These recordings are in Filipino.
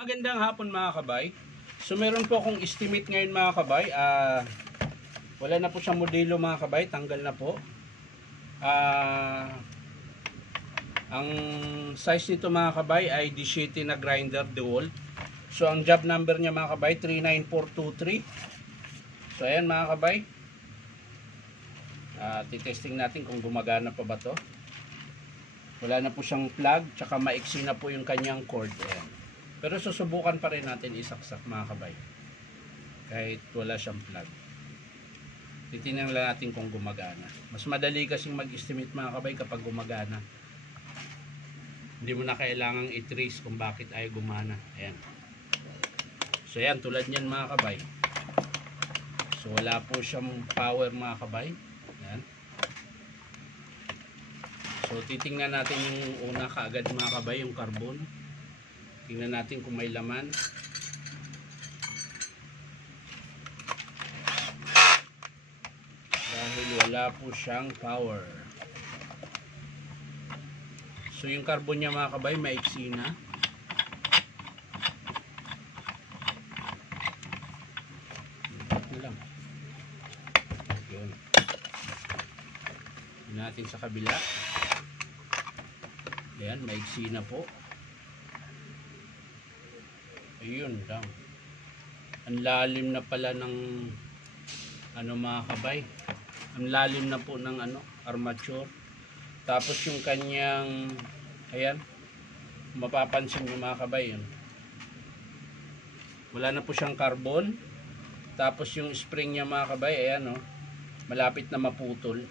Magandang hapon mga kabay. So meron po akong estimate ngayon mga kabay. Wala na po siyang modelo mga kabay. Tanggal na po. Ang size nito mga kabay ay D-Shitty na grinder DeWalt. So ang job number niya mga kabay 39423. So ayan mga kabay. Titesting natin kung gumagana pa ba to. Wala na po siyang plug. Tsaka maiksi na po yung kanyang cord. Ayan. Pero susubukan pa rin natin isaksak mga kabay. Kahit wala siyang plug. Titingnan lang natin kung gumagana. Mas madali kasing mag-estimate mga kabay kapag gumagana. Hindi mo na kailangang i-trace kung bakit ay gumana. Ayan. So ayan, tulad niyan mga kabay. So wala po siyang power mga kabay. Ayan. So titingnan natin yung una kaagad mga kabay, yung carbon. Tingnan natin kung may laman. Dahil wala po siyang power. So yung carbon niya mga kabay, maiksi na. Yun. Tingnan natin sa kabila. Ayan, maiksi na po. Ayun lang. Ang lalim na pala ng mga kabay. Ang lalim na po ng armature. Tapos yung kanyang ayan, mapapansin niyo mga kabay yun. Wala na po siyang carbon. Tapos yung spring niya mga kabay, ayan malapit na maputol.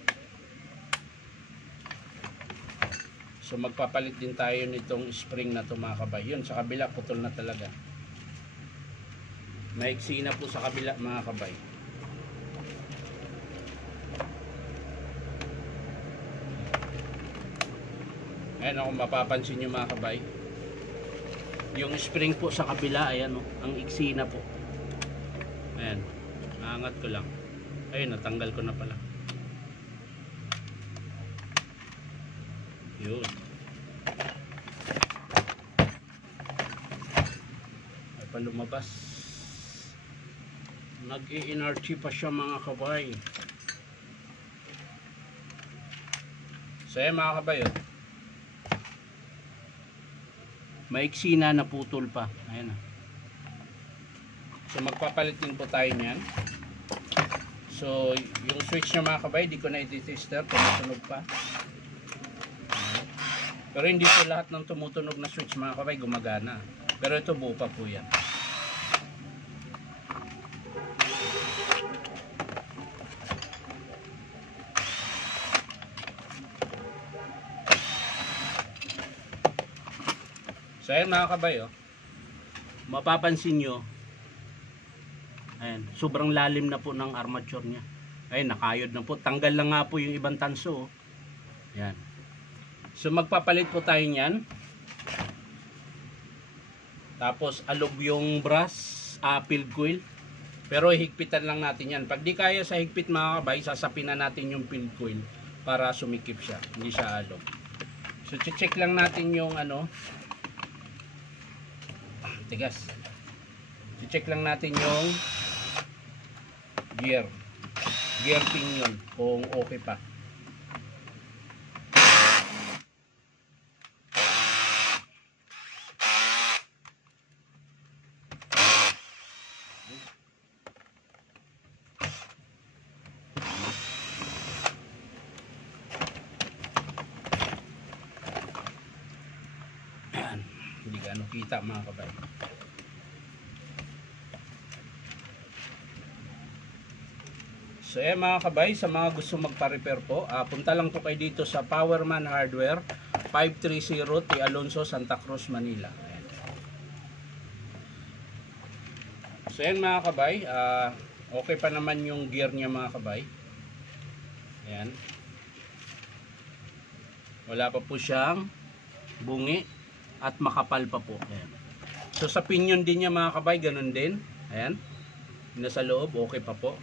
So magpapalit din tayo nitong spring na to mga kabay. Yun sa kabila putol na talaga. Maiksi na po sa kabila mga kabay. Ayan kung mapapansin nyo mga kabay. Yung spring po sa kabila, ayan ang iksi na po. Ayan, maangat ko lang. Ayun, natanggal ko na pala. Yun. Ay pa lumabas. Nag-i-NRT pa siya mga kabay. So ayan mga kabay maiksi na, naputol pa. Ayan So magpapalit din po tayo niyan. So yung switch niya mga kabay, di ko na i-tester kung matunog pa. Pero hindi po lahat ng tumutunog na switch mga kabay gumagana. Pero ito buo pa po yan. So ayan mga kabay mapapansin nyo, ayan, sobrang lalim na po ng armature nya. Ayan, nakayod na po. Tanggal lang nga po yung ibang tanso. Ayan. So magpapalit po tayo nyan. Tapos alog yung brass, field coil. Pero higpitan lang natin yan. Pag di kaya sa higpit mga kabay, sasapin na natin yung field coil para sumikip siya, hindi siya alog. So check lang natin yung tigas. I-check lang natin yung gear pinion kung okay pa. Ayan, hindi gaano kita mga kabay. So ayan mga kabay, sa mga gusto magpa-repair po, punta lang po kayo dito sa Powerman Hardware, 530 T. Alonso, Santa Cruz, Manila. Ayan. So ayan mga kabay, okay pa naman yung gear niya mga kabay. Ayan. Wala pa po siyang bungi at makapal pa po. Ayan. So sa pinion din niya mga kabay, ganun din. Ayan. Nasa loob, okay pa po.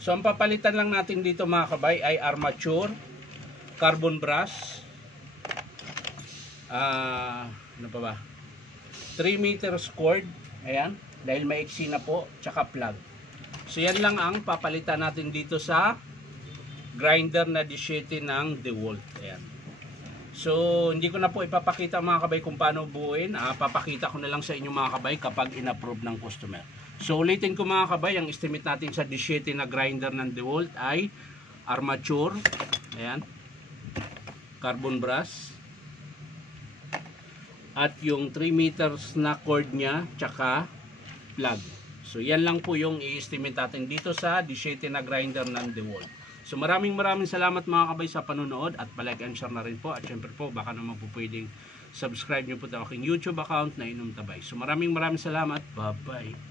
So ang papalitan lang natin dito mga kabay ay armature, carbon brass, ano pa ba? 3 meters cord, ayan, dahil maiksi na po, tsaka plug. So yan lang ang papalitan natin dito sa grinder na 17 ng DeWalt. Ayan. So hindi ko na po ipapakita mga kabay kung paano buuin. Papakita ko na lang sa inyo mga kabay kapag in-approve ng customer. So ulitin ko mga kabay, ang estimate natin sa 17 na grinder ng DeWalt ay armature, ayan, carbon brass, at yung 3 meters na cord nya tsaka plug. So yan lang po yung i-estimate natin dito sa 17 na grinder ng DeWalt. So maraming salamat mga kabay sa panonood, at palike and share na rin po, at syempre po baka naman po pwedeng subscribe nyo po sa aking YouTube account na Inom Tabay. So maraming salamat, bye bye.